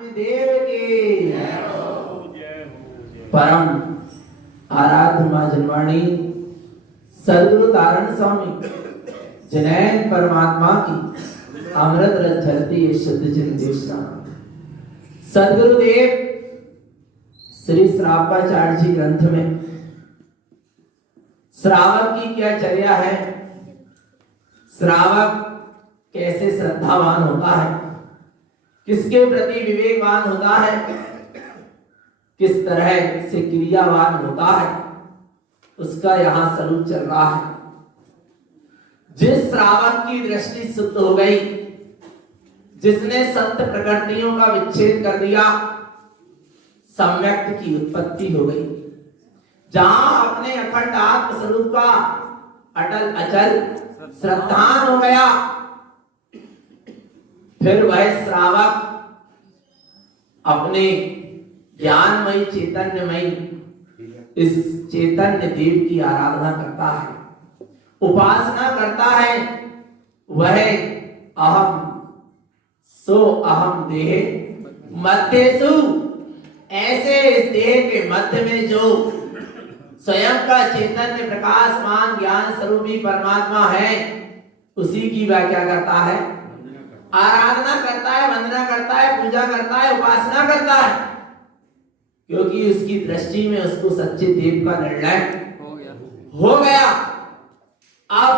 आत्मदेव के परम आराध्य मां जनवाणी सद्गुरु तारण स्वामी जैन परमात्मा की अमृत रस झरती है शुद्ध चिन्ह देशना। सद्गुरुदेव श्री श्रापाचार्य जी ग्रंथ में श्रावक की क्या चर्या है, श्रावक कैसे श्रद्धावान होता है, किसके प्रति विवेकवान होता है, किस तरह से क्रियावान होता है, उसका यहां स्वरूप चल रहा है। जिस श्रावक की दृष्टि शुद्ध हो गई, जिसने सत्य प्रकृतियों का विच्छेद कर दिया, सम्यक्त की उत्पत्ति हो गई। जहां अपने अखंड आत्म स्वरूप का अटल अचल श्रद्धान हो गया, फिर वह श्रावक अपने ज्ञानमयी चैतन्यमयी इस चैतन्य देव की आराधना करता है, उपासना करता है। वह अहम सो अहम देह मध्यसु, ऐसे इस देह के मध्य में जो स्वयं का चैतन्य प्रकाशमान ज्ञान स्वरूपी परमात्मा है, उसी की वह क्या करता है, आराधना करता है, वंदना करता है, पूजा करता है, उपासना करता है, क्योंकि उसकी दृष्टि में उसको सच्चे देव का निर्णय हो गया। अब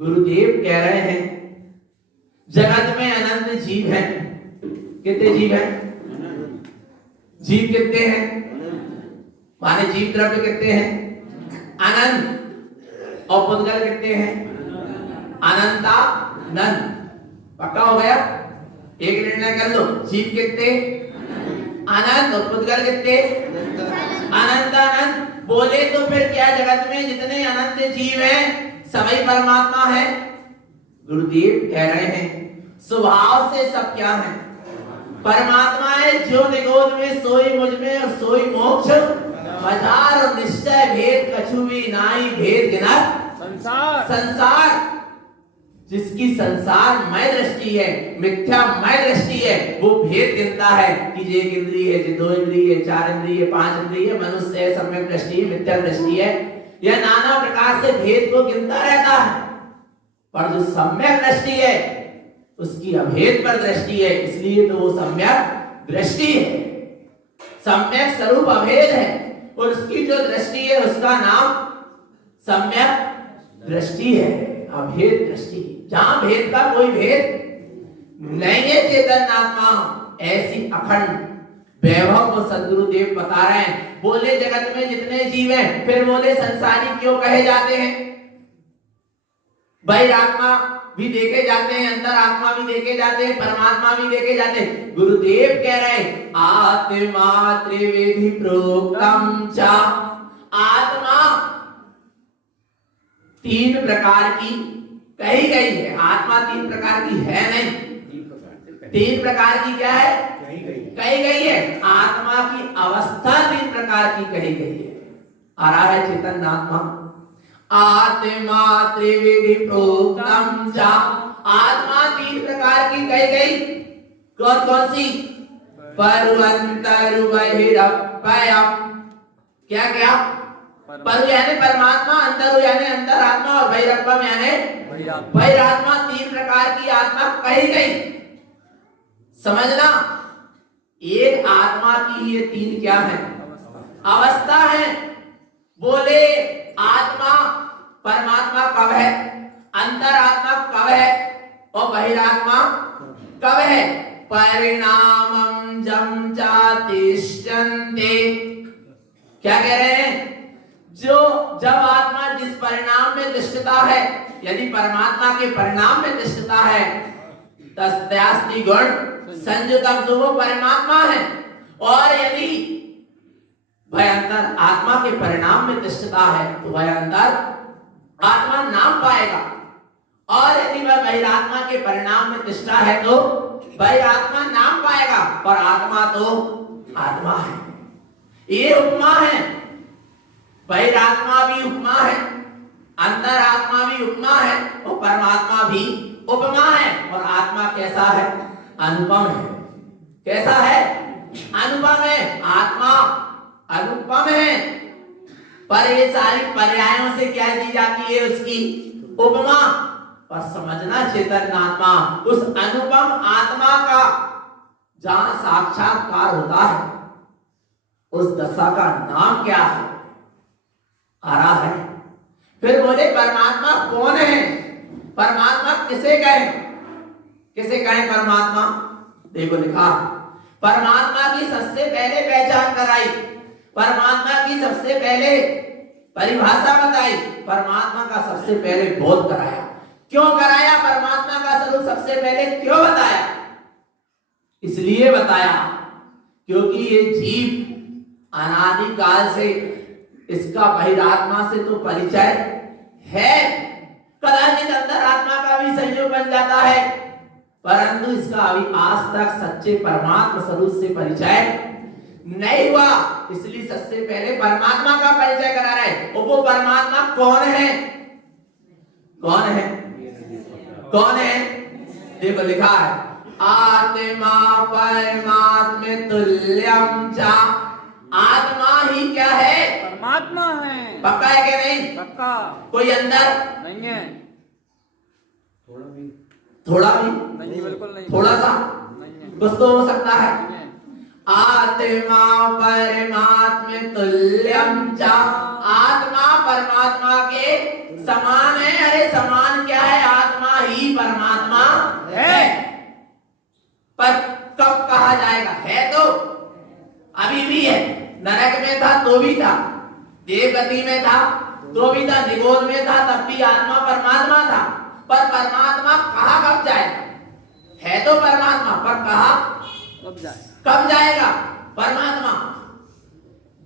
गुरुदेव कह रहे हैं जगत में अनंत जीव हैं। कितने जीव हैं? जीव कितने हैं? माने जीव द्रव्य कितने हैं? अनंत। और पुद्गल कितने हैं? अनंता नंद। पक्का हो गया? एक निर्णय कर लो, जीव कितने? अनंत। और पुद्गल कितने? अनंत अनंत। बोले तो फिर क्या जगत में जितने अनंत जीव हैं सभी परमात्मा है? गुरुदेव कह रहे हैं स्वभाव से सब क्या है? परमात्मा है। जो निगोद में सोई मुझ में और सोई मोक्ष, हजार और निश्चय भेद कछु भी नाई भेद गिनत संसार। जिसकी संसारमय दृष्टि है, मिथ्यामय दृष्टि है, वो भेद गिनता है कि ये एक इंद्रिय है, ये दो इंद्रिय है, चार इंद्रिय है, पांच इंद्रिय है, मनुष्य है, सम्यक दृष्टि है, मिथ्या दृष्टि है। यह नाना प्रकार से भेद को गिनता रहता है, पर जो सम्यक दृष्टि है उसकी अभेद पर दृष्टि है, इसलिए तो वो सम्यक दृष्टि है। सम्यक स्वरूप अभेद है और उसकी जो दृष्टि है उसका नाम सम्यक दृष्टि है, अभेद दृष्टि। जहां भेद का कोई भेद नहीं है, चेतन आत्मा ऐसी अखंड वैभव को सद्गुरुदेव बता रहे हैं। बोले जगत में जितने जीव हैं, फिर बोले संसारी क्यों कहे जाते हैं? बहिरात्मा भी देखे जाते हैं, अंतर आत्मा भी देखे जाते हैं, परमात्मा भी देखे जाते हैं। गुरुदेव कह रहे हैं आत्मा त्रिविधि प्रोक्तम च। आत्मा तीन प्रकार की कही गई है। आत्मा तीन प्रकार की है नहीं, तीन प्रकार की क्या है? कही गई है। आत्मा की अवस्था तीन प्रकार की कही गई है। आ रहा है चेतन आत्मा। आत्मा त्रिविधि प्रोक्तम च। आत्मा तीन प्रकार की कही गई। कौन कौन सी? परवंतर बहिरपय। क्या क्या? पर यानी परमात्मा, अंतर यानी अंतरात्मा, और बहिरपम यानी बहिरात्मा। तीन प्रकार की आत्मा कही गई। समझना, एक आत्मा की ये तीन क्या है? अवस्था है। बोले आत्मा परमात्मा कब है, अंतरात्मा कब है और बहिरात्मा कब है? परिणामम जम चातिष्ठन्ते। क्या कह रहे हैं? जो जब आत्मा जिस परिणाम में तिष्ठता है, यदि परमात्मा के परिणाम में तिष्ठता है, तस्यास्ति गुण संयुतम, तो वो परमात्मा है। और यदि वह अंतर आत्मा के परिणाम में तिष्ठता है, तो वह अंतर आत्मा नाम पाएगा। और यदि वह बहिरात्मा के परिणाम में तिष्ठा है, तो बहिरात्मा नाम पाएगा। पर आत्मा तो आत्मा है। ये उपमा है। बहिरात्मा भी उपमा है, अंतरात्मा भी उपमा है, और परमात्मा भी उपमा है। और आत्मा कैसा है? अनुपम है। कैसा है? अनुपम है। आत्मा अनुपम है, पर ये सारी पर्यायों से क्या दी जाती है? उसकी उपमा। पर समझना चेतन आत्मा, उस अनुपम आत्मा का जहां साक्षात्कार होता है, उस दशा का नाम क्या है? आ रहा है। फिर बोले परमात्मा कौन है? परमात्मा किसे कहें? किसे कहें परमात्मा? देखो लिखा, परमात्मा की सबसे पहले पहचान कराई, परमात्मा की सबसे पहले परिभाषा बताई, परमात्मा का सबसे पहले बोध कराया। क्यों कराया? परमात्मा का स्वरूप सबसे पहले क्यों बताया? इसलिए बताया क्योंकि ये जीव अनादि काल से इसका बहिरात्मा से तो परिचय है, कदाचित अंतरात्मा का भी संयोग बन जाता है, परंतु इसका अभी आज तक सच्चे परमात्मा स्वरूप से परिचय नहीं हुआ। इसलिए सबसे पहले परमात्मा का परिचय करा रहे। और वो परमात्मा कौन है? कौन है? कौन है? देखो लिखा है, आत्मा परमात्म तुल्यम च। आत्मा ही क्या है? परमात्मा है। पक्का है क्या? नहीं पक्का। कोई अंदर नहीं है। थोड़ा भी नहीं, बिल्कुल नहीं। थोड़ा सा नहीं है। कुछ तो हो सकता है। नहीं है। आत्मा परमात्म तुल्यम च। आत्मा परमात्मा के समान है। अरे समान क्या है? आत्मा ही परमात्मा है। पर कब कहा जाएगा? है तो अभी भी है। नरक में था तो भी था, देवगति में था तो भी था, निगोद में था तब भी आत्मा परमात्मा था। पर परमात्मा कहाँ कब जाएगा? है तो परमात्मा, पर कहाँ कब जाएगा? कब जाएगा परमात्मा?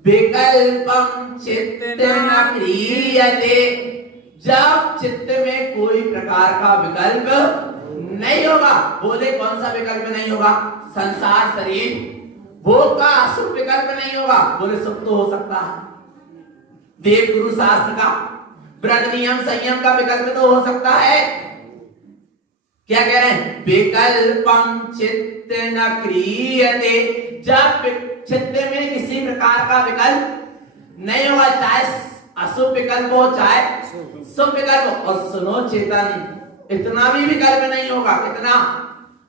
विकल्पम चित्त न क्रियते। जब चित्त में कोई प्रकार का विकल्प नहीं होगा। बोले कौन सा विकल्प नहीं होगा? संसार शरीर भोग का अशुभ विकल्प नहीं होगा। बोले सुख तो हो सकता है, देव गुरु शास्त्र का व्रत नियम संयम का विकल्प तो हो सकता है। क्या कह रहे हैं? विकल्पम चित्त न क्रियते। जब चित्त में किसी प्रकार का विकल्प नहीं होगा, चाहे अशुभ विकल्प हो चाहे शुभ विकल्प हो। और सुनो चेतन, इतना भी विकल्प नहीं होगा। कितना?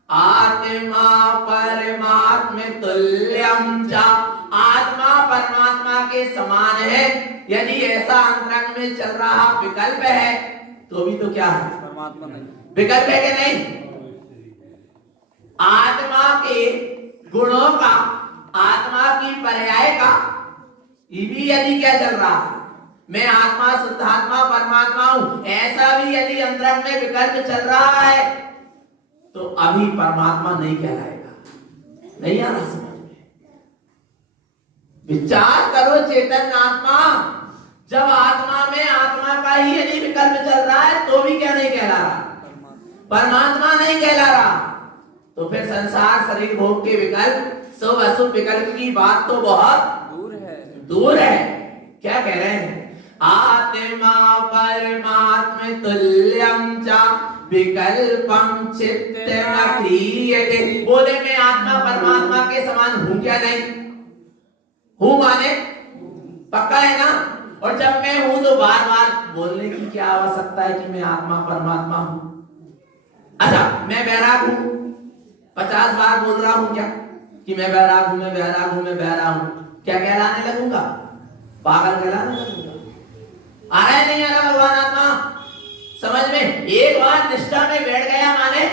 आत्मा परमात्म तुल्यम च। आत्मा परमात्मा के समान है। यदि ऐसा अंतरंग में चल रहा विकल्प है तो भी तो क्या है? परमात्मा नहीं। विकल्प है कि नहीं? आत्मा के गुणों का, आत्मा की पर्याय का ये भी यदि क्या चल रहा है, मैं आत्मा शुद्धात्मा परमात्मा हूं, ऐसा भी यदि अंतरंग में विकल्प चल रहा है तो अभी परमात्मा नहीं कहलाएगा। नहीं आ रहा समझ में? विचार करो चेतन आत्मा। जब आत्मा में आत्मा का ही यदि विकल्प चल रहा है तो भी क्या नहीं कहला रहा? परमात्मा नहीं कहला रहा। तो फिर संसार शरीर भोग के विकल्प, शुभ अशुभ विकल्प की बात तो बहुत दूर है। दूर है। क्या कह रहे हैं? आत्मा परमात्म तुल्यम च विकल्पम चित्त न क्रियते। बोले मैं आत्मा परमात्मा के समान हूं क्या? नहीं हूं माने पक्का है ना? और जब मैं हूं तो बार बार बोलने की क्या आवश्यकता है कि मैं आत्मा परमात्मा हूं? अच्छा मैं बैराग हूं, 50 बार बोल रहा हूं क्या कि मैं बैराग हूं, मैं बैराग हूं, मैं बैराग हूं? क्या कहलाने लगूंगा? पागल कहलाने लगूंगा। आ रहा है नहीं आ रहा भगवान आत्मा समझ में? एक बार निष्ठा में बैठ गया माने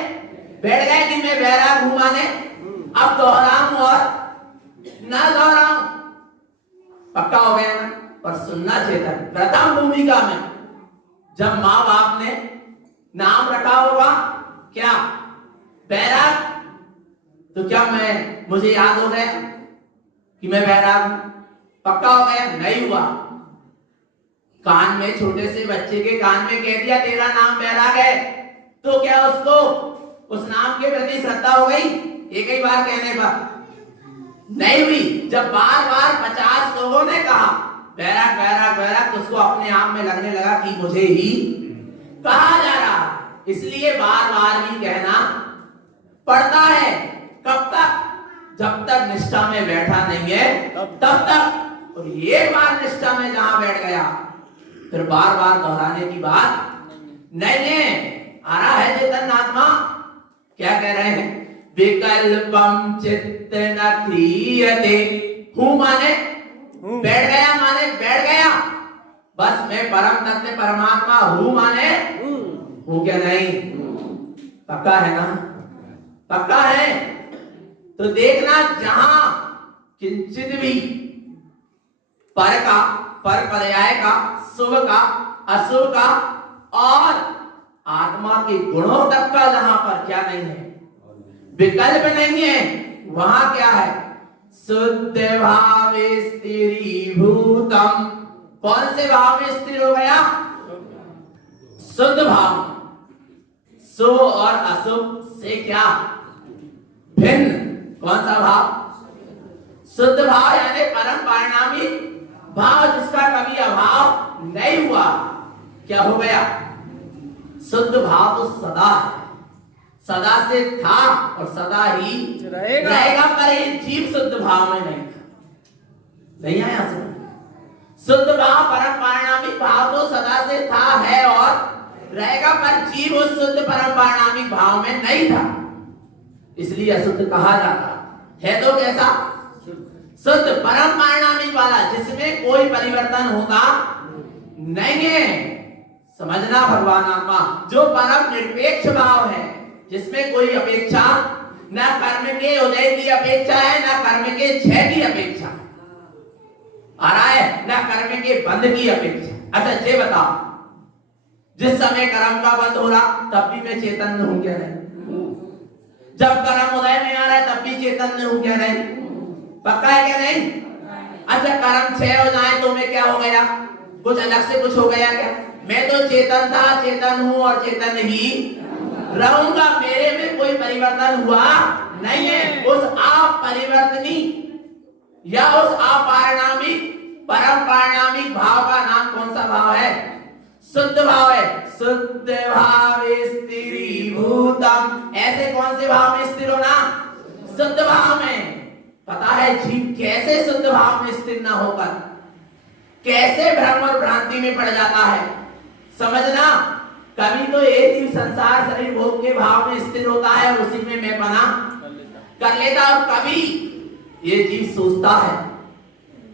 बैठ गया कि मैं बैराग हूं माने अब दोहराऊं और ना दोहराऊं, पक्का हो गया ना? पर सुनना चेतन, प्रथम भूमिका में जब माँ बाप ने नाम रखा होगा क्या बैराग, तो क्या मुझे याद हो गया कि मैं बैराग हूं? पक्का हो गया? नहीं हुआ। कान में, छोटे से बच्चे के कान में कह दिया तेरा नाम बैराग है, तो क्या उसको उस नाम के प्रति श्रद्धा हो गई एक ही बार कहने पर? नहीं हुई। जब बार बार 50 लोगों ने कहा बैराग बैराग बैराग, तो उसको अपने आप में लगने लगा कि मुझे ही कहा जा रहा। इसलिए बार बार भी कहना पड़ता है। कब तक? जब तक निष्ठा में बैठा नहीं है तब तक। और एक बार निष्ठा में जहां बैठ गया फिर बार बार दोहराने की बात नहीं है। आ रहा है चेतन आत्मा क्या कह रहे हैं, विकल्पम चित्त न क्रियते। हूं माने बैठ गया, माने बैठ गया, बस मैं परम तत्व परमात्मा हूं माने हूं क्या नहीं, पक्का है ना, पक्का है। तो देखना जहां किंचित भी पर का, पर पर्याय का, शुभ का, अशुभ का और आत्मा के गुणों तक का जहां पर क्या नहीं है, विकल्प नहीं है, वहां क्या है, शुद्ध भावे स्थिरीभूतम। कौन से भाव में स्थिर हो गया, शुद्ध भाव। शुभ और अशुभ से क्या भिन्न, कौन सा भाव, शुद्ध भाव यानी परम परिणामी भाव जिसका कभी अभाव नहीं हुआ। क्या हो गया, शुद्ध भाव तो सदा है, सदा से था और सदा ही रहेगा, पर ये जीव शुद्ध भाव में नहीं था। नहीं आया समझ, शुद्ध भाव परम परिणामी भाव तो सदा से था, है और रहेगा, पर जीव उस शुद्ध परम परिणामी भाव में नहीं था, इसलिए अशुद्ध कहा जाता है। तो कैसा, शुद्ध परम परिणामी वाला जिसमें कोई परिवर्तन होता नहीं है। समझना भगवान आत्मा जो परम निरपेक्ष भाव है, जिसमें कोई अपेक्षा, न कर्म के उदय की अपेक्षा है, न कर्म के क्षय की अपेक्षा आ रहा है, न कर्म के बंध की अपेक्षा। अच्छा ये बताओ, जिस समय कर्म का बंद हो रहा तब भी मैं चैतन्य हूं क्या नहीं, जब कर्म उदय में आ रहा है तब भी चैतन्य हूं क्या नहीं, पक्का है क्या नहीं। अच्छा कर्म क्षय हो जाए तो मैं क्या हो गया, कुछ अलग से कुछ हो गया क्या, मैं तो चेतन था, चेतन हूं और चेतन ही रहूंगा, मेरे में कोई परिवर्तन हुआ नहीं है। उस अपरिवर्तनी या उस अपरिणामिक परम परिणामिक भाव का नाम कौन सा भाव है, शुद्ध भाव है। शुद्ध भावे स्थिरीभूतम, ऐसे कौन से भाव में स्थिर होना, शुद्ध भाव में। पता है जीव कैसे शुद्ध भाव में स्थिर ना होकर कैसे भ्रम और भ्रांति में पड़ जाता है, समझना। कभी तो एक जीव संसार शरीर भोग के भाव में स्थिर होता है और उसी में मैं बना कर लेता, और कभी ये जीव सोचता है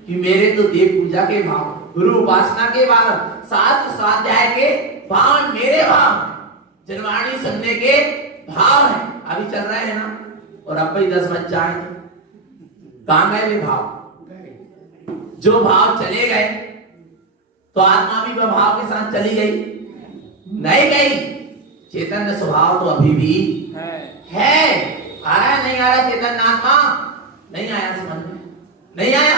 कि मेरे तो देव पूजा के भाव, गुरु उपासना के भाव, शास्त्र स्वाध्याय के भाव मेरे भाव, जनवाणी सुनने के भाव है, अभी चल रहे हैं ना। और अब भाई 10 बज जाए कहां गए वे भाव, जो भाव चले गए तो आत्मा भी भाव के साथ चली गई नहीं गई। चैतन्य स्वभाव तो अभी भी है। आ रहा नहीं आ रहा चैतन्य आत्मा, नहीं आया समझ में, नहीं आया।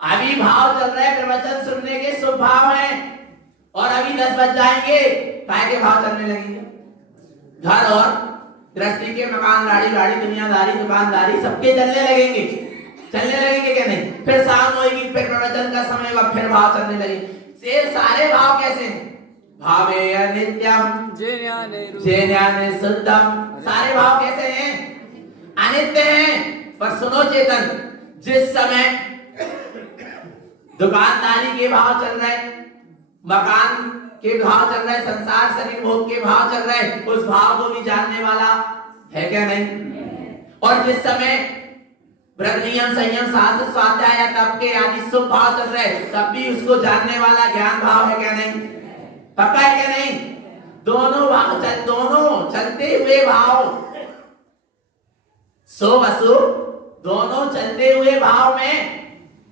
अभी भाव चल रहे हैं, प्रवचन सुनने के शुभ भाव हैं, और अभी 10 बज जाएंगे काय के भाव चलने लगेंगे, घर और गृहस्थी के, मकानदारी, गाड़ी, दुनियादारी, दुकानदारी सबके चलने लगेंगे, चलने लगेंगे क्या नहीं। फिर शाम होगी, फिर प्रवचन का समय होगा, फिर भाव चलने लगेंगे। ये सारे भाव कैसे हैं, भावे अनित्यम ज्ञाने शुद्धम, सारे भाव कैसे हैं, अनित्य हैं। पर सुनो चेतन, जिस समय दुकानदारी के भाव चल रहे, मकान के भाव चल रहे, संसार शरीर भोग के भाव चल रहे, उस भाव को भी जानने वाला है क्या नहीं। और जिस समय व्रत नियम संयम शास्त्र स्वाध्याय या तप के आदि शुभ भाव चल रहे, तब भी उसको जानने वाला ज्ञान भाव है क्या नहीं, पक्का है क्या नहीं। दोनों भाव दोनों चलते हुए भाव, शुभ अशुभ दोनों चलते हुए भाव में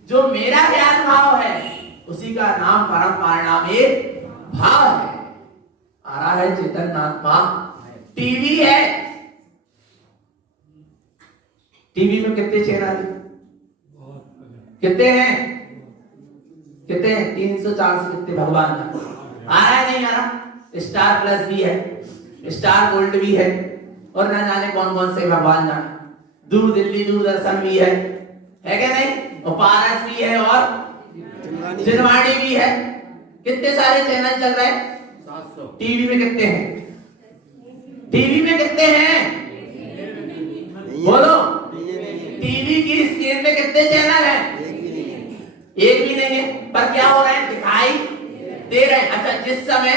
जो मेरा ज्ञान भाव है उसी का नाम परम परिणामी भाव है। आ रहा है चेतन आत्मा। टीवी है, टीवी में कितने चैनल, कितने हैं, कितने हैं, 300-400 कितने भगवान का। आ रहा है नहीं आ रहा। स्टार प्लस भी है, स्टार गोल्ड भी है, और ना जाने कौन कौन से भगवान जाने। दूर दिल्ली दूरदर्शन भी है क्या नहीं, और पारस भी है और जनवाणी भी है। कितने सारे चैनल चल रहे हैं। टीवी में कितने हैं, टीवी में कितने हैं बोलो, स्क्रीन में कितने चैनल हैं? एक भी नहीं है, पर क्या हो रहा है? दिखाई दे रहे हैं। अच्छा, जिस समय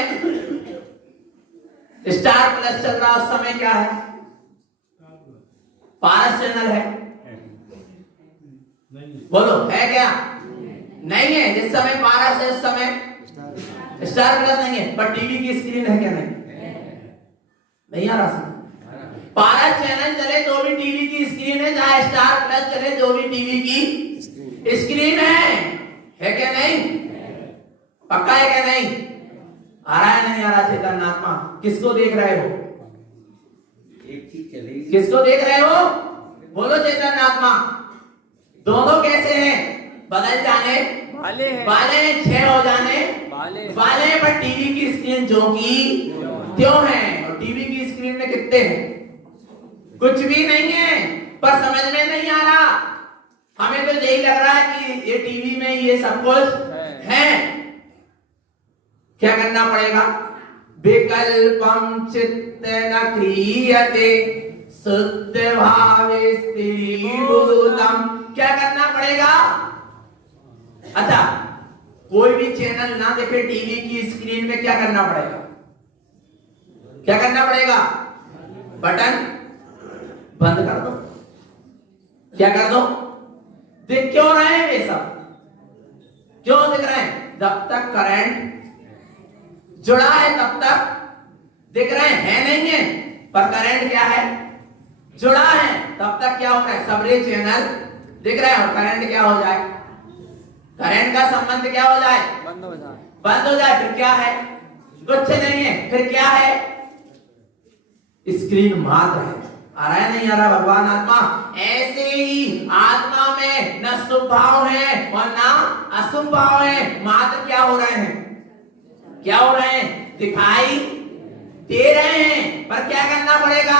स्टार प्लस चल रहा उस समय क्या है? पारस चैनल है। बोलो, है क्या? नहीं है। जिस समय पारस है उस समय स्टार प्लस नहीं है, पर टीवी की स्क्रीन है क्या? नहीं आ रहा समझ? पारस चैनल चले तो भी टीवी की स्क्रीन है, चाहे स्टार प्लस चले तो भी टीवी की स्क्रीन है क्या? नहीं? पक्का है क्या? नहीं आ रहा है? नहीं आ रहा? चेतन आत्मा किसको देख रहे हो? एक चीज चलेगी, किसको देख रहे हो? बोलो चेतन आत्मा। दोनों कैसे हैं? बदल जाने वाले हैं, वाले, छह हो जाने वाले वाले, पर टीवी की स्क्रीन जो की त्यों है। और टीवी की स्क्रीन में कितने हैं? कुछ भी नहीं है, पर समझ में नहीं आ रहा। हमें तो यही लग रहा है कि ये टीवी में ये सब कुछ है। क्या करना पड़ेगा? विकल्पम चित्त न क्रियते शुद्ध भावे स्थिरीभूतम। क्या करना पड़ेगा? अच्छा, कोई भी चैनल ना देखे टीवी की स्क्रीन में, क्या करना पड़ेगा? क्या करना पड़ेगा? बटन बंद कर दो। क्या कर दो? दिख क्यों रहे हैं ये सब? क्यों दिख रहे हैं? जब तक करंट जुड़ा है तब तक दिख रहे हैं, नहीं है? पर करंट क्या है? जुड़ा है, तब तक क्या होता है? सबरे चैनल दिख रहे हैं। और करंट क्या हो जाए? करंट का संबंध क्या हो जाए? बंद हो जाए। बंद हो जाए, फिर क्या है? कुछ नहीं है, फिर क्या है? स्क्रीन मात्र है। आ रहा है? नहीं आ रहा? भगवान आत्मा ऐसे ही आत्मा में न शुभ भाव है और ना अशुभ भाव है। मात्र क्या हो रहे हैं? क्या हो रहे हैं? दिखाई दे रहे हैं। पर क्या करना पड़ेगा?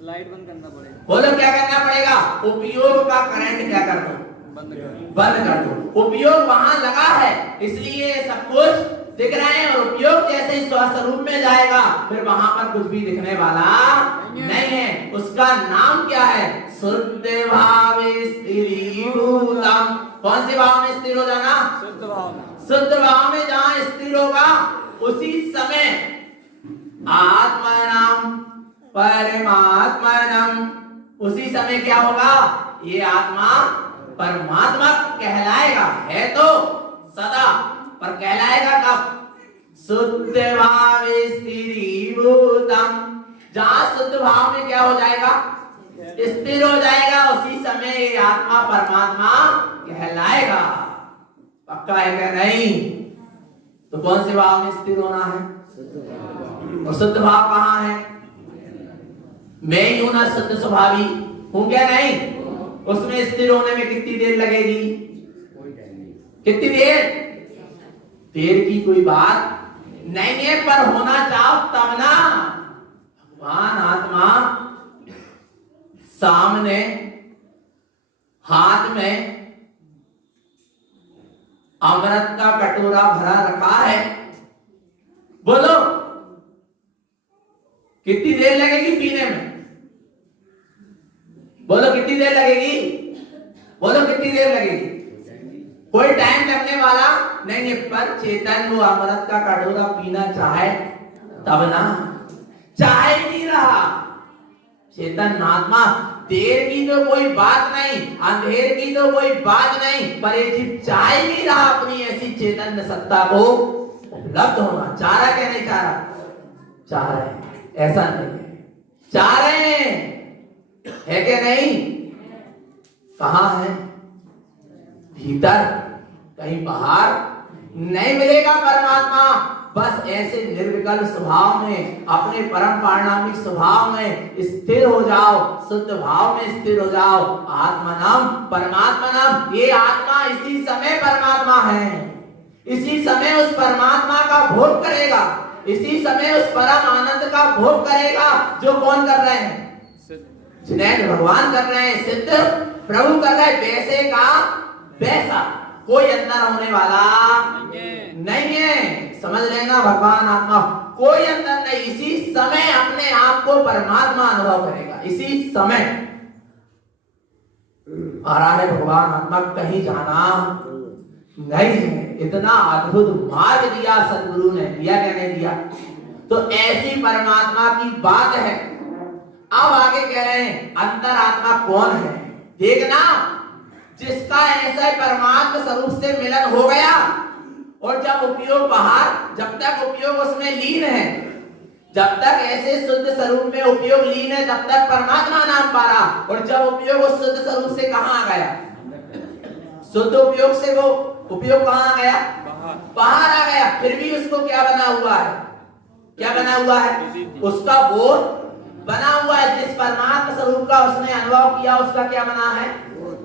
लाइट बंद करना पड़ेगा। बोलो, क्या करना पड़ेगा? उपयोग का करंट क्या कर दो? बंद कर दो। उपयोग वहां लगा है, इसलिए सब कुछ दिख रहे हैं। और उपयोग जैसे ही स्वस्वरूप में जाएगा, फिर वहां पर कुछ भी दिखने वाला नहीं है। उसका नाम क्या है? शुद्ध भावे स्थिरीभूतम। कौन से भाव में स्थिर हो जाना? शुद्ध भाव में। शुद्ध भाव में जहां स्थिर होगा, उसी समय आत्मनाम परमात्मनम, उसी समय क्या होगा? ये आत्मा परमात्मा कहलाएगा। है तो सदा, पर कहलाएगा कब? शुद्ध भावे स्थिरीभूतम। जहां शुद्ध भाव में क्या हो जाएगा? स्थिर हो जाएगा, उसी समय ये आत्मा परमात्मा कहलाएगा। पक्का है क्या? नहीं? तो कौन से भाव में स्थिर होना है? और शुद्ध भाव कहाँ है? मैं ही हूं ना शुद्ध स्वभावी, हूं क्या? नहीं? उसमें स्थिर होने में कितनी देर लगेगी? कितनी देर? देर की कोई बात नहीं है, पर होना चाहो तब ना। भगवान आत्मा सामने हाथ में अमृत का कटोरा भरा रखा है। बोलो, कितनी देर लगेगी पीने में? बोलो, कितनी देर लगेगी? बोलो, कितनी देर लगेगी? कोई टाइम लगने वाला नहीं है। पर चेतन वो अमृत का कटोरा पीना चाहे तब ना, चाहे नहीं रहा। चेतन आत्मा देर की तो कोई बात नहीं, अंधेर की तो कोई बात नहीं, पर ये जीव चाह नहीं रहा अपनी ऐसी चैतन्य सत्ता को उपलब्ध होना। चाह रहा क्या? नहीं चाह रहा? चाह रहे हैं। ऐसा नहीं है, चाह रहे हैं। है क्या? नहीं? कहां है? भीतर, कहीं बाहर नहीं मिलेगा परमात्मा। बस ऐसे निर्विकल्प स्वभाव में, अपने परम पारणामिक स्वभाव में स्थिर हो जाओ, शुद्ध भाव में स्थिर हो जाओ। आत्मनम परमात्मनम, ये आत्मा इसी समय परमात्मा है। इसी समय उस परमात्मा का भोग करेगा, इसी समय उस परम आनंद का भोग करेगा। जो कौन कर रहे हैं? जिन्हें भगवान कर रहे हैं, सिद्ध प्रभु कर रहे हैं। वैसे का वैसा, कोई अंदर होने वाला नहीं है। समझ लेना, भगवान आत्मा कोई अंदर नहीं, इसी समय अपने आप को परमात्मा अनुभव करेगा। इसी समय आ रहा है भगवान आत्मा कहीं जाना नहीं है। इतना अद्भुत मार्ग दिया सदगुरु ने, दिया क्या नहीं दिया? तो ऐसी परमात्मा की बात है। अब आगे कह रहे हैं अंतरात्मा कौन है? देखना, जिसका ऐसा परमात्मा स्वरूप से मिलन हो गया और जब उपयोग बाहर, जब तक उपयोग उसमें लीन है, जब तक ऐसे शुद्ध स्वरूप में उपयोग लीन है, तब तक परमात्मा नाम पा रहा। और जब उपयोग उस शुद्ध स्वरूप से कहां आ गया? शुद्ध उपयोग से वो उपयोग कहां आ गया? बाहर आ गया। फिर भी उसको क्या बना हुआ है? क्या बना हुआ है? उसका बोध बना हुआ है। जिस परमात्मा स्वरूप का उसने अनुभव किया उसका क्या बना है?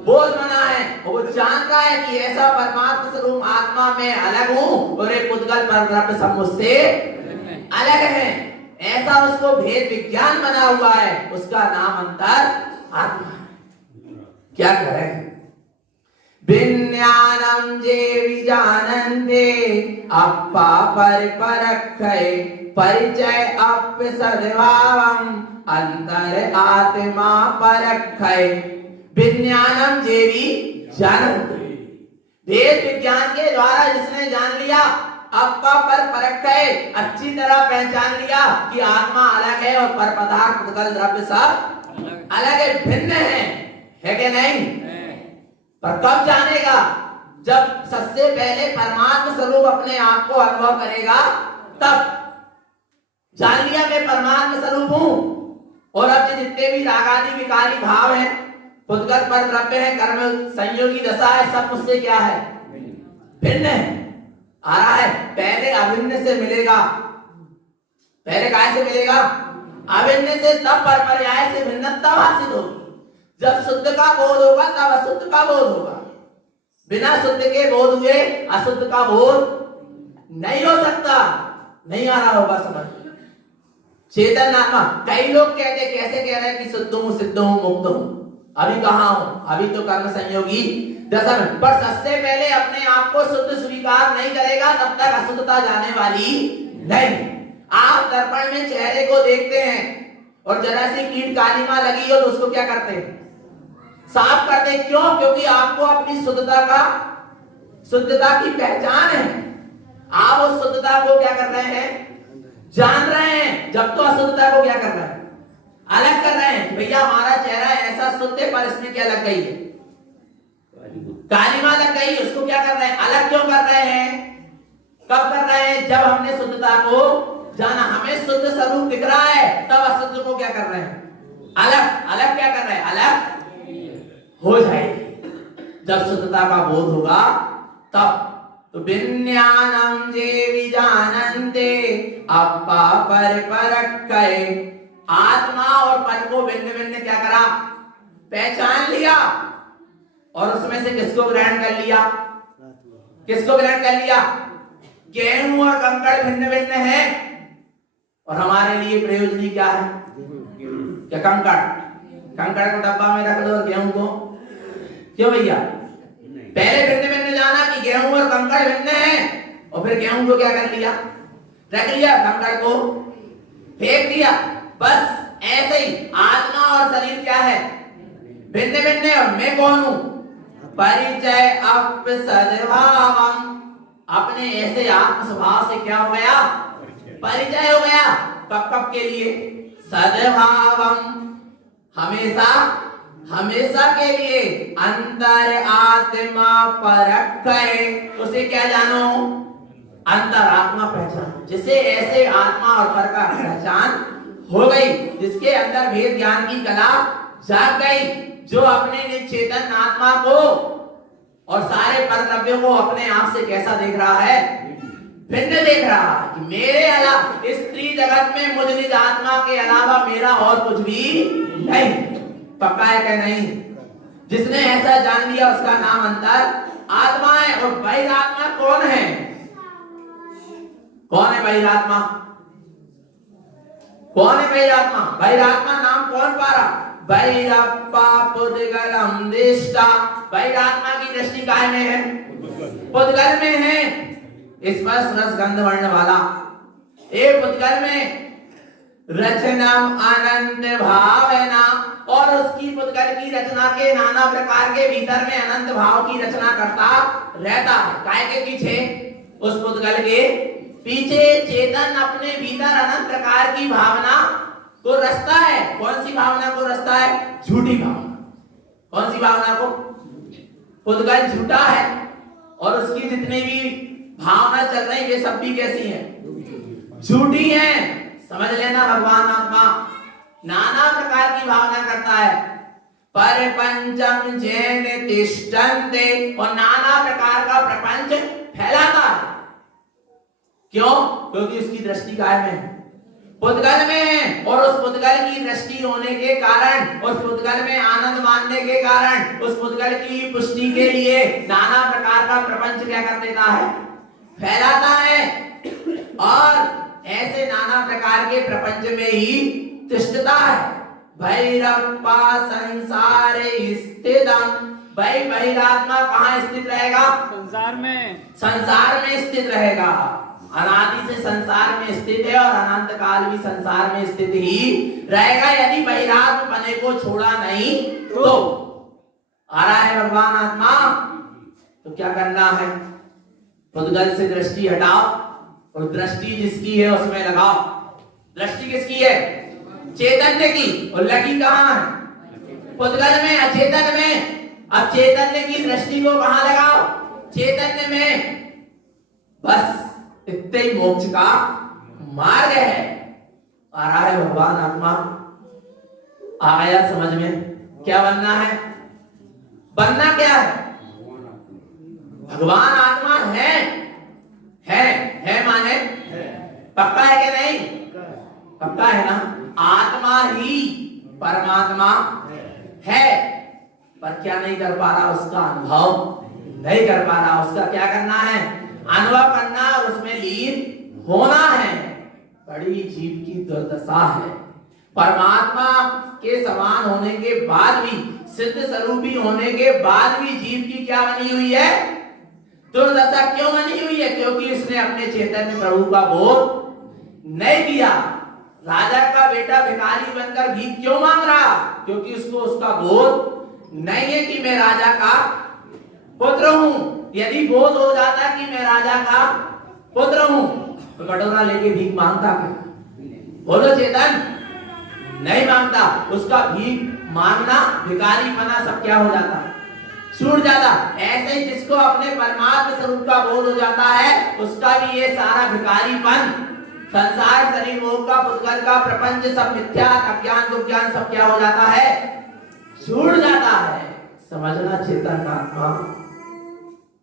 बोध बना है। वो जान रहा है कि ऐसा परमात्मा स्वरूप आत्मा में अलग हूं और एक उद्गल परब्रह्म सब मुझसे अलग है। ऐसा उसको भेद विज्ञान बना हुआ है। उसका नाम अंतर आत्मा है। क्या करें? विज्ञानम जे विजानन्ते अप्पा परपरक्षय परिचय अप्य सद्भावम अंतर आत्मा परक्षय। विज्ञानम जे विजानन्ते, वेद विज्ञान के द्वारा जिसने जान लिया, अप्पा पर परक्षय, अच्छी तरह पहचान लिया कि आत्मा अलग है और पर पदार्थ उद्गल द्रव्य सब अलग है, भिन्न है कि नहीं? पर कब जानेगा? जब सबसे पहले परमात्मा स्वरूप अपने आप को अनुभव करेगा, तब जान लिया मैं परमात्मा स्वरूप हूं और अब जितने भी रागादि विकारी भाव हैं, उद्गल पर द्रव्य है, कर्म संयोगी दशा है, सब मुझसे क्या है? भिन्न है। आ रहा है पहले अभिन्न से मिलेगा। पहले काय से मिलेगा? अभिन्न से, तब परपर्याय से भिन्नता हासिल होगी। जब शुद्ध का बोध होगा तब अशुद्ध का बोध होगा। बिना शुद्ध के बोध हुए अशुद्ध का बोध नहीं हो सकता। नहीं आ रहा होगा समझ? चेतन आत्मा, कई लोग कहते, कैसे कह रहे हैं कि शुद्ध हूं, सिद्ध हूं, मुक्त हूं। अभी कहां हूं? अभी तो कर्म संयोगी दशा में। पर सबसे पहले अपने आप को शुद्ध स्वीकार नहीं करेगा तब तक अशुद्धता जाने वाली नहीं। आप दर्पण में चेहरे को देखते हैं और जरा सी कीट कालिमा लगी हो तो उसको क्या करते हैं? साफ करते हैं। क्यों? क्योंकि आपको अपनी शुद्धता की पहचान है। आप उस शुद्धता को क्या कर रहे हैं? जान रहे हैं। जब तो अशुद्धता को क्या कर रहे हैं? अलग कर रहे हैं। भैया हमारा चेहरा ऐसा शुद्ध है पर इसमें क्या लग गई है? कालिमा लग गई। उसको क्या कर रहे हैं? अलग क्यों कर रहे हैं? कब कर रहे हैं? जब हमने शुद्धता को जाना। हमें शुद्ध स्वरूप दिख रहा है, तब अशुद्ध को क्या कर रहे हैं? अलग। अलग क्या कर रहे हैं? अलग हो जाएगी। जब शुद्धता का बोध होगा तब। तो विज्ञानम जे विजानन्ते अप्पा परपरक्षय, आत्मा और पर को भिन्न भिन्न क्या करा? पहचान लिया। और उसमें से किसको ग्रहण कर लिया? किसको ग्रहण कर लिया? गेहूं और कंकड़ भिन्न भिन्न है और हमारे लिए प्रयोजनी क्या है? क्या? कंकड़। कंकड़ को डब्बा में रख दो और गेहूं को क्यों भैया? पहले भिन्न भिन्न जाना कि गेहूं और कंकड़ भिन्न है और फिर गेहूं को क्या कर लिया? रख लिया, कंकड़ को फेंक दिया। बस ऐसे ही आत्मा और शरीर क्या है? भिन्न भिन्न है। और मैं कौन हूं? परिचय अप्य सद्भावम, अपने ऐसे आत्म स्वभाव से क्या हो गया? परिचय हो गया। कब कब के लिए? सद्भावम, हमेशा हमेशा के लिए। अंतर आत्मा परक्षय, उसे क्या जानो? अंतरात्मा पहचान। जिसे ऐसे आत्मा और पर का पहचान हो गई, जिसके अंदर भेद ज्ञान की कला जाग गई, जो अपने चेतन आत्मा को और सारे पर द्रव्यों को अपने आप से कैसा देख रहा है? भिन्न देख रहा है कि मेरे अलावा इस स्त्री जगत में मुझ निज आत्मा के अलावा मेरा और कुछ भी नहीं। पक्का है क्या? नहीं। जिसने ऐसा जान लिया उसका नाम अंतर आत्मा है। और बहिरात्मा कौन है? कौन है बहिरात्मा? कौन है बहिरात्मा? बहिरात्मा नाम कौन पा रहा? बहिरप्पा पुद्गलम दृष्टा। बहिरात्मा की दृष्टि काय में है? पुद्गल में है। स्पर्श रस गंध वर्ण वाला। एक पुद्गल में रचनम अनंत भावना और उसकी पुद्गल की रचना के नाना प्रकार के भीतर में अनंत भाव की रचना करता रहता है। काय के पीछे? उस पुद्गल के पीछे चेतन अपने भीतर अनंत प्रकार की भावना को रचता है। कौन सी भावना को रचता है? झूठी भावना। कौन सी भावना को? पुद्गल झूठा है और उसकी जितनी भी भावना चल रही वे सब भी कैसी हैं? झूठी हैं। समझ लेना, भगवान आत्मा नाना प्रकार की भावना करता है। पर पंचम जैन तिष्ठन्ते, और नाना प्रकार का प्रपंच फैलाता है। क्यों? क्योंकि उसकी दृष्टि काय में है? पुद्गल में है। और उस पुद्गल की दृष्टि होने के कारण, उस पुद्गल में आनंद मानने के कारण, उस पुद्गल की पुष्टि के लिए नाना प्रकार का प्रपंच क्या कर देता है? फैलाता है। और ऐसे नाना प्रकार के प्रपंच में ही तिष्ठता है। भैरप्पा संसार स्थितम, भाई बहिरात्मा कहाँ स्थित रहेगा? संसार में। संसार में स्थित रहेगा। अनादि से संसार में स्थित है और अनंत काल भी संसार में स्थित ही रहेगा, यदि बहिरात्म पने को छोड़ा नहीं तो। आ रहा है भगवान आत्मा? तो क्या करना है? पुद्गल से दृष्टि हटाओ और दृष्टि जिसकी है उसमें लगाओ। दृष्टि किसकी है? चैतन्य की। और लगी कहाँ है? पुद्गल में, अचेतन में। अब चैतन्य की दृष्टि को कहाँ लगाओ? चैतन्य में। बस इतने ही मोक्ष का मार्ग है। आ रहा है भगवान आत्मा? आ गया समझ में? क्या बनना है? बनना क्या है? भगवान आत्मा है। है माने पक्का है कि नहीं? पक्का है ना? आत्मा ही परमात्मा है। पर क्या नहीं कर पा रहा? उसका अनुभव नहीं कर पा रहा। उसका क्या करना है? अनुभव करना और उसमें लीन होना है। बड़ी जीव की दुर्दशा है। परमात्मा के समान होने के बाद भी, सिद्ध स्वरूपी होने के बाद भी जीव की क्या बनी हुई है? दुर्दशा। क्यों बनी हुई है? क्योंकि उसने अपने चैतन्य प्रभु का बोध नहीं किया। राजा का बेटा भिखारी बनकर भीख क्यों मांग रहा? क्योंकि उसको उसका बोध नहीं है कि मैं राजा का पुत्र हूं। यदि बोध हो जाता कि मैं राजा का पुत्र हूं तो कटोरा लेके भीख मांगता क्या? बोलो चेतन, नहीं मांगता। उसका भीख मांगना, भिखारी बना सब क्या हो जाता? छूट जाता। ऐसे ही जिसको अपने परमात्मा स्वरूप का बोध हो जाता है, उसका भी ये सारा भिखारीपन, संसार, शरीर, मोह का, पुद्गल का प्रपंच सब मिथ्या, अज्ञान विज्ञान सब क्या हो जाता है? छूट जाता है। समझना चेतन आत्मा।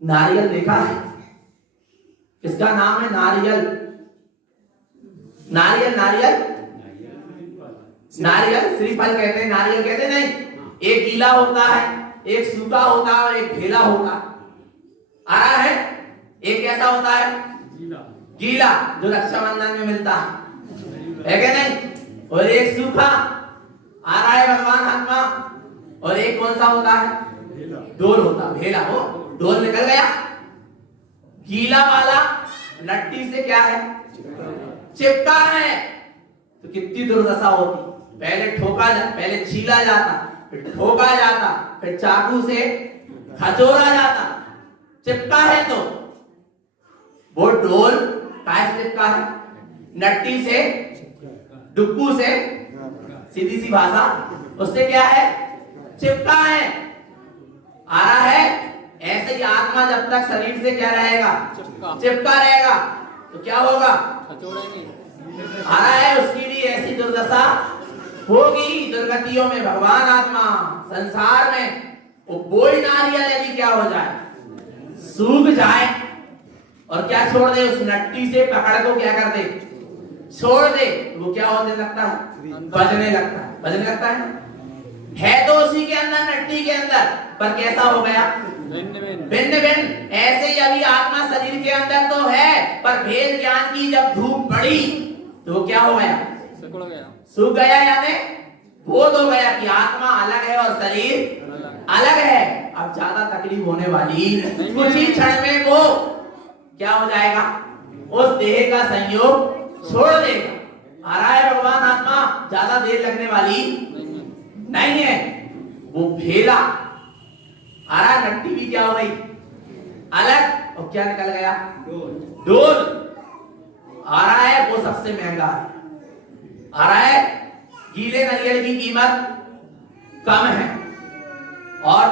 नारियल देखा है? इसका नाम है नारियल। नारियल नारियल नारियल श्रीफल कहते हैं, नारियल कहते नहीं। एक गीला होता है, एक सूखा होता है और एक ढेला होता है। आ रहा है? एक कैसा होता है? गीला, जो रक्षाबंधन में मिलता है कि नहीं? और एक सूखा। आ रहा है भगवान आत्मा? और एक कौन सा होता है? डोल होता, भेला। हो डोल निकल गया। गीला वाला लट्टी से क्या है? चिपका है। तो कितनी दुर्दशा होती। पहले पहले छीला जाता, फिर ठोका जाता, फिर चाकू से खचोरा जाता। चिपका है तो वो डोल काय से चिपका है? नट्टी से, डुक्कू से। सीधी सी भाषा, उससे क्या है? चिपका है। आ रहा है? ऐसे ही आत्मा जब तक शरीर से क्या रहेगा? चिपका रहेगा तो क्या होगा? आ रहा है? उसकी भी ऐसी दुर्दशा होगी दुर्गतियों में। भगवान आत्मा संसार में वो ही नारियल यदि क्या हो जाए? सूख जाए और क्या छोड़ दे? उस नट्टी से पकड़ को क्या कर दे? छोड़ दे। वो क्या होने लगता है? बजने लगता है। बजने लगता है तो उसी के अंदर, नट्टी के अंदर, पर कैसा हो गया? भिन्न भिन्न। ऐसे ही अभी आत्मा शरीर के अंदर तो है, पर भेद ज्ञान की जब धूप पड़ी तो वो क्या हो गया? सूख गया, यानी बोध हो गया कि आत्मा अलग है और शरीर अलग है। अब ज्यादा तकलीफ होने वाली कुछ ही क्षण में वो क्या हो जाएगा? उस देह का संयोग छोड़ देगा। आ रहा है भगवान आत्मा? ज्यादा देर लगने वाली नहीं है, वो भेला। आ रहा है, नट्टी भी क्या हो गई अलग, और क्या निकल गया डोल। आ रहा है वो सबसे महंगा है। आ रहा है गीले नारियल की कीमत कम है और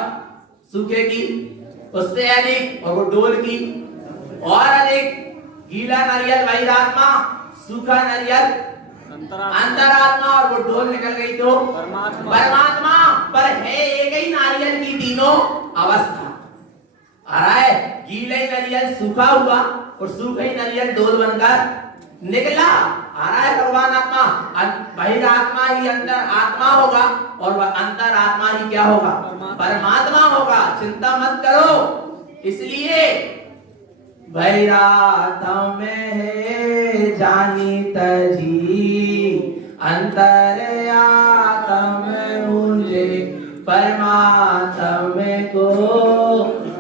सूखे की उससे अधिक, और वो डोल की और अधिक। गीला नारियल वैरात्मा, सूखा नारियल अंतरात्मा, और वो डोल निकल गई तो परमात्मा। पर है एक ही नारियल की तीनों अवस्था। आ रहा है गीला ही नारियल सूखा हुआ और सूखा ही नारियल डोल बनकर निकला। आ रहा है भगवान आत्मा, बहिरात्मा ही अंतर आत्मा होगा और वह अंतर आत्मा ही क्या होगा परमात्मा होगा। चिंता मत करो। इसलिए बहिरात्म में है जानी तजी, अंतर आत्म मुझे परमात्म को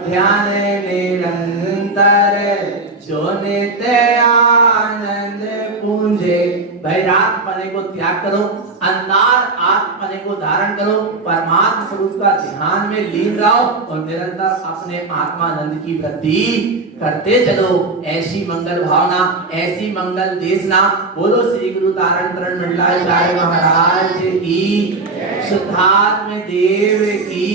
ध्यान निरंतर, जो नित्य आनंद पूंजे। बहिरात्मने को त्याग करो, अंतर आत्मने को धारण करो, परमात्मा स्वरूप का ध्यान में लीन रहो और निरंतर अपने आत्मानंद की वृद्धि करते चलो। ऐसी मंगल भावना, ऐसी मंगल देशना। बोलो श्री गुरु तारण तरण मंडलाचार्य महाराज की, शुद्धात्म देव की।